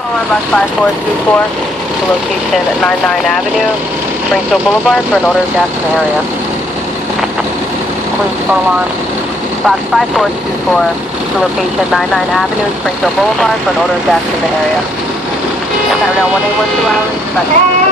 Alarm box 5424, the location at 99 Avenue, Springfield Boulevard for an odor of gas in the area. Please phone alarm box 5424, the location at 99 Avenue, Springfield Boulevard for an odor of gas in the area. Now 1812 hours,